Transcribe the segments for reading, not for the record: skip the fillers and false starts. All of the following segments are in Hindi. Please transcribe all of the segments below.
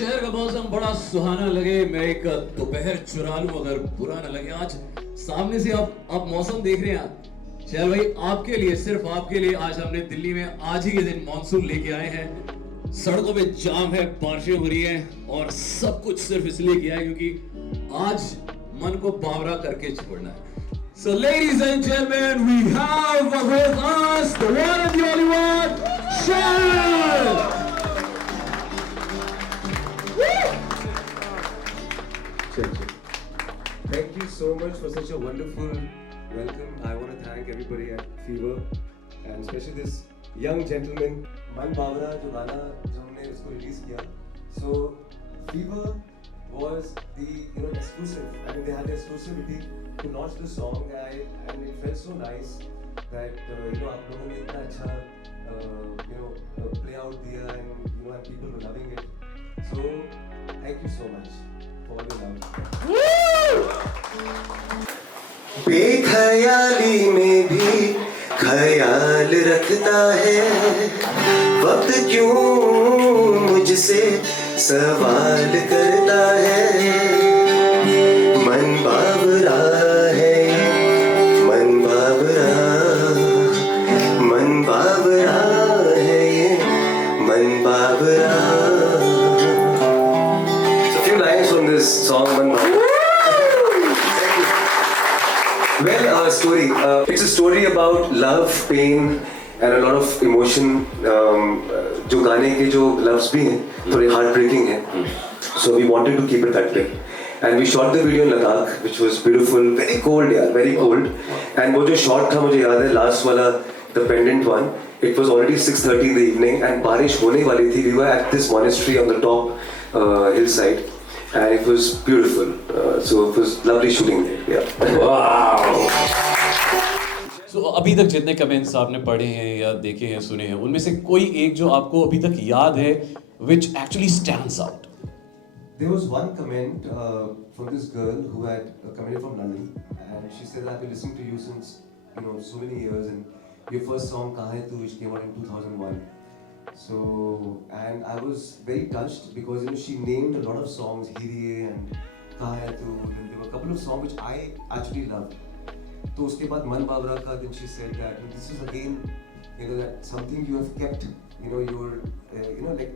शहर का मौसम बड़ा सुहाना लगे, मैं एक दोपहर चुरा लूं अगर बुरा ना लगे। आज सामने से आप मौसम देख रहे हैं। शैल भाई आपके लिए, सिर्फ आपके लिए आज हमने दिल्ली में आज ही के दिन मानसून लेके आए हैं। सड़कों पे जाम है, बारिशें हो रही हैं और सब कुछ सिर्फ इसलिए किया है क्योंकि आज मन को बावरा करके छोड़ना है। So ladies and gentlemen, we have with us the one and the only one, Shell! Thank you so much for such a wonderful welcome. I want to thank everybody at Fever and especially this young gentleman, Man Bawra, जो गाना जो हमने इसको release किया. So Fever was the exclusive. I mean they had the exclusivity to launch the song and it felt so nice that आप लोगों ने इतना अच्छा play out दिया and and people were loving it. So thank you so much for all your love. बेख्याली में भी ख्याल रखता है, वक्त क्यों मुझसे सवाल करता है। मन बावरा है, मन बावरा, मन बावरा है ये, मन बावरा। So a few lines from this song, Man Bawra. Well, story. It's a story about love, pain, and a lot of emotion. जो गाने के जो loves भी हैं, थोड़े heartbreaking हैं. So we wanted to keep it that way. And we shot the video in Ladakh, which was beautiful. Very cold, yeah, very cold. And वो जो shot था मुझे याद है, last वाला, the pendant one. It was already 6:30 in the evening, and बारिश होने वाली थी. We were at this monastery on the top hillside. And it was beautiful. So it was lovely shooting there. Yeah. Wow! So अभी तक जितने कमेंट्स आपने पढ़े हैं या देखे हैं, सुने हैं, उनमें से कोई एक जो आपको अभी तक याद है, which actually stands out? There was one comment from this girl who had commented from London, and she said, "I've been listening to you since so many years, and your first song Kahan Hai Tu, which came out in 2001." So, and I was very touched because she named a lot of songs, Hiriye and Kahan Hai Tu, and there were a couple of songs which I actually loved. तो उसके बाद मन बावरा का, then she said that this is again that something you have kept, your like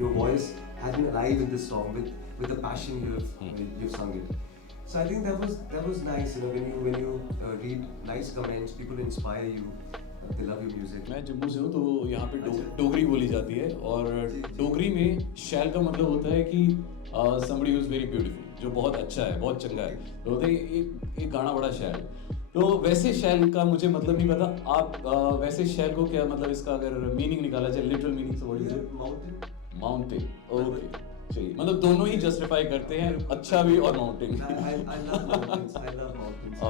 your voice has been alive in this song with the passion you've sung it. So I think that was nice, when you read nice comments, people inspire you. They love your music. मैं जम्मू से हूँ तो यहाँ पे डोगरी बोली जाती है और डोगरी में शैल का मतलब होता है कि somebody who is very beautiful, जो बहुत अच्छा है, बहुत चंगा है। तो होता है एक गाना बड़ा शैल। तो वैसे शैल का मुझे मतलब नहीं पता, आप वैसे शैल को क्या मतलब, इसका अगर मीनिंग निकाला जाए, लिटरल मीनिंग से, what is it? Mountain. Okay, चाहिए मतलब दोनों ही जस्टिफाई करते हैं, अच्छा भी और mountain. I love mountains. I love mountains. I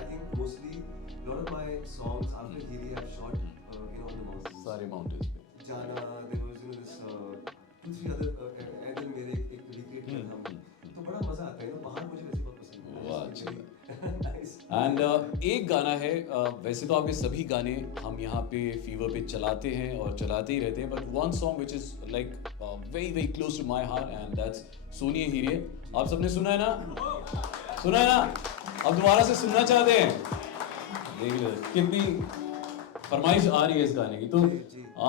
think mostly a lot of my songs after Hiri I've shot on the mountains. सारे माउंटेन्स पे। Jana, there was this 2-3 other and मेरे एक recreate किया था हमने. तो बड़ा मजा आता है पहाड़ मुझे वैसे बहुत पसंद है. वाह, अच्छा। एंड एक गाना है, वैसे तो आपके सभी गाने हम यहाँ पे फीवर पे चलाते हैं और चलाते ही रहते हैं, but one song which is like very very close to my heart and that's Soniye Heere. आप सबने सुना है ना? सुना है ना? अब दोबारा से सुनना चाहते हैं? देख लो कितनी फरमाइश आ रही है इस गाने की, तो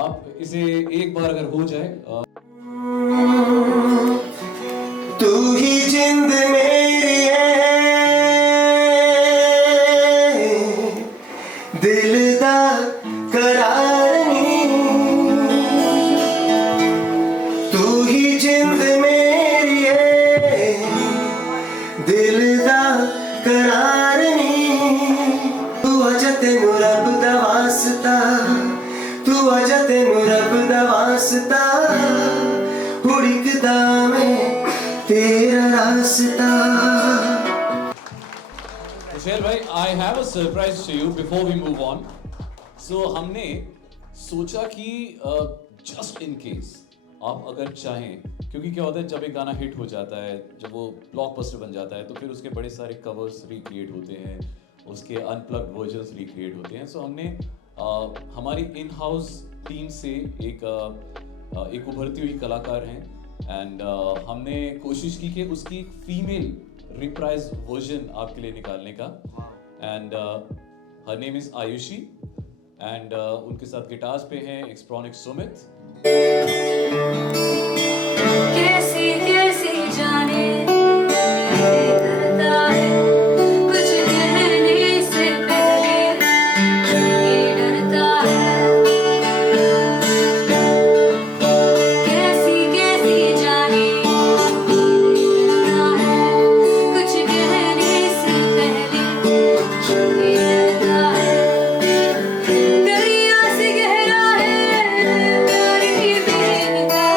आप इसे एक बार अगर हो जाए। तू ही जिंद मेरी है, दिल दा करार नी, तू ही जिंद मेरी है, दिल दा करार नी, तू अज तेनू रब दा वास्ता, तू अज तेनू रब दा वास्ता, हुड़कदा मैं तेरा रास्ता। शैल भाई, I have a surprise to you before we move on. So हमने सोचा कि जस्ट इन केस आप अगर चाहें, क्योंकि क्या होता है जब एक गाना हिट हो जाता है, जब वो ब्लॉकबस्टर बन जाता है, तो फिर उसके बड़े सारे कवर्स रिक्रिएट होते हैं, उसके अनप्लग्ड वर्जन्स रिक्रिएट होते हैं। सो हमने हमारी इन हाउस टीम से एक उभरती हुई कलाकार हैं एंड हमने कोशिश की कि उसकी फीमेल रिप्राइज वर्जन आपके लिए निकालने का. And her name is Ayushi and उनके साथ गिटार्स पे हैं एक्सट्रॉनिक सुमित. कैसी कैसी जाने ये करता है कुछ कहने से पहले ये डरता है कैसी कैसी जाने ये करता है कुछ कहने से पहले ये डरता है दरिया से गहरा है प्यार की बेन का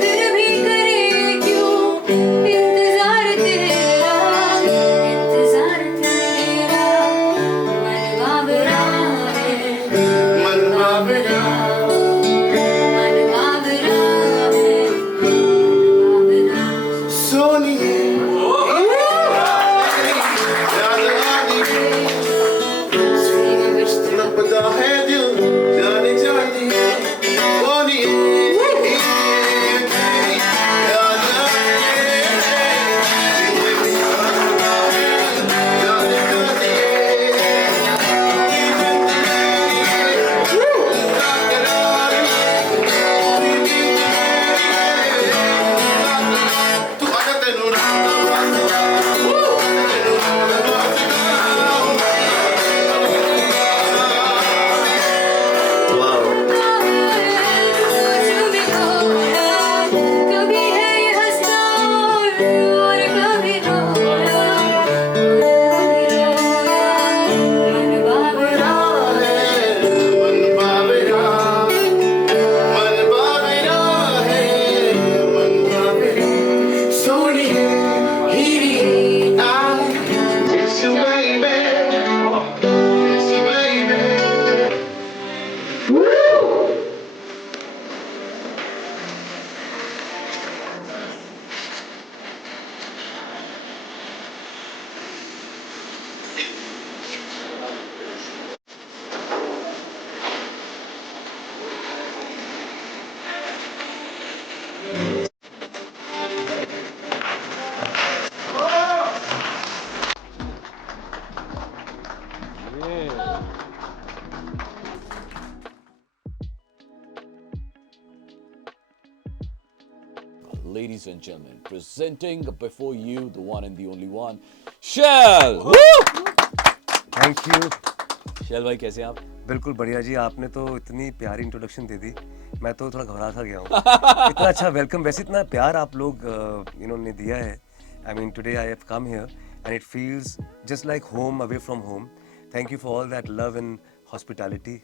फिर भी करे क्यों इंतजार तेरा मन बाबरा है मन बाबरा मन बाबरा है बाबरा सोनिए पता है दिल जाने जाने सोनिए कभी है ये हंसना और कभी रोना मन बाबरा मन बाबरा मन बाबरा है मन बाबरा सोनिए हीरी आई miss you baby miss you baby Ladies and gentlemen, presenting before you the one and the only one, Shell. Thank you. Shell भाई कैसे हैं आप? बिल्कुल बढ़िया जी. आपने तो इतनी प्यारी इंट्रोडक्शन दे दी, मैं तो थोड़ा घबरा सा गया हूँ. इतना अच्छा वेलकम, वैसे इतना प्यार आप लोग इन्होंने दिया है. I mean today I have come here and it feels just like home away from home. Thank you for all that love and hospitality.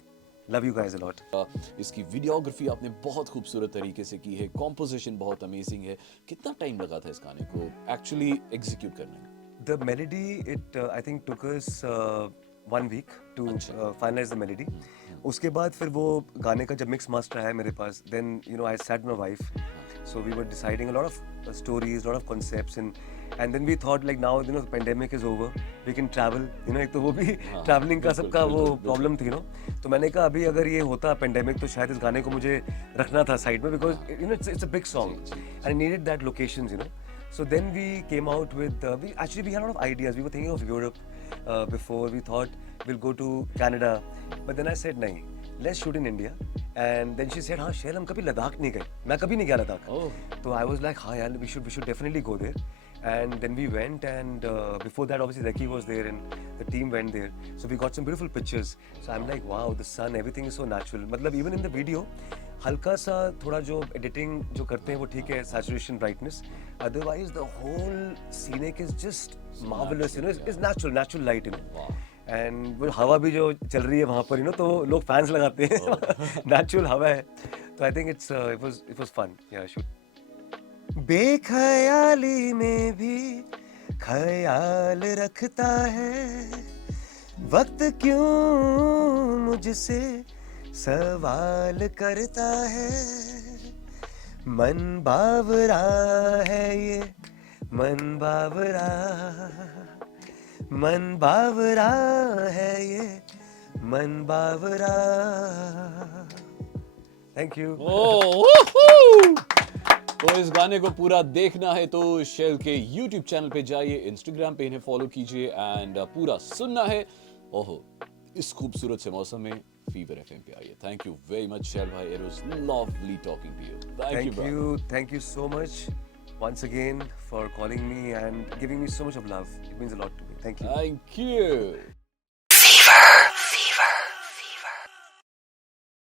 Love you guys a lot. इसकी वीडियोग्राफी आपने बहुत खूबसूरत तरीके से की है, कॉम्पोजिशन बहुत अमेजिंग है. कितना टाइम लगा था इस गाने को एक्चुअली एग्जीक्यूट करने में? The melody, it I think took us 1 week to finalize the melody. उसके बाद फिर वो गाने का जब मिक्स मास्टर आया मेरे पास, then you know I sat with my wife, so we were deciding a lot of stories, lot of concepts, and then we thought like now you know the pandemic is over, we can travel, you know एक तो वो भी traveling का सबका वो problem थी, you know. तो मैंने कहा अभी अगर ये होता pandemic तो शायद इस गाने को मुझे रखना था साइड में, because you know it's a big song and I needed that locations, you know. So then we came out with, we had a lot of ideas. We were thinking of Europe before. We thought we'll go to Canada. But then I said, nahi, let's shoot in India. And then she said, हाँ शेल हम कभी लद्दाख नहीं गए. मैं कभी नहीं गया Ladakh. So I was like, हाँ यार, we should definitely go there. And then we went, and before that obviously Reki was there and the team went there. So we got some beautiful pictures. So I'm like, wow, the sun, everything is so natural. मतलब even in the video, हल्का सा थोड़ा जो एडिटिंग जो करते हैं वो ठीक है, saturation brightness, otherwise the whole scenic is just marvellous, you know, is natural light, you know. And वो हवा भी जो चल रही है वहाँ पर, यू नो, तो लोग फैंस लगाते हैं. नेचुरल हवा है, तो I think it was fun. या शूट. बेख्याली में भी ख्याल रखता है, वक्त क्यों मुझसे सवाल करता है. मन बावरा है ये, मन बावरा, मन बावरा है ये, मन बावरा. Thank you. तो इस गाने को पूरा देखना है तो शेल के YouTube चैनल पे जाइए, Instagram पे इन्हें फॉलो कीजिए एंड पूरा सुनना है ओहो इस खूबसूरत से मौसम में फीवर एफएम पे आइए। Thank you very much Shail भाई, it was lovely talking to you. Thank you so much once again for calling me and giving me so much of love. It means a lot to me. Thank you. Thank you.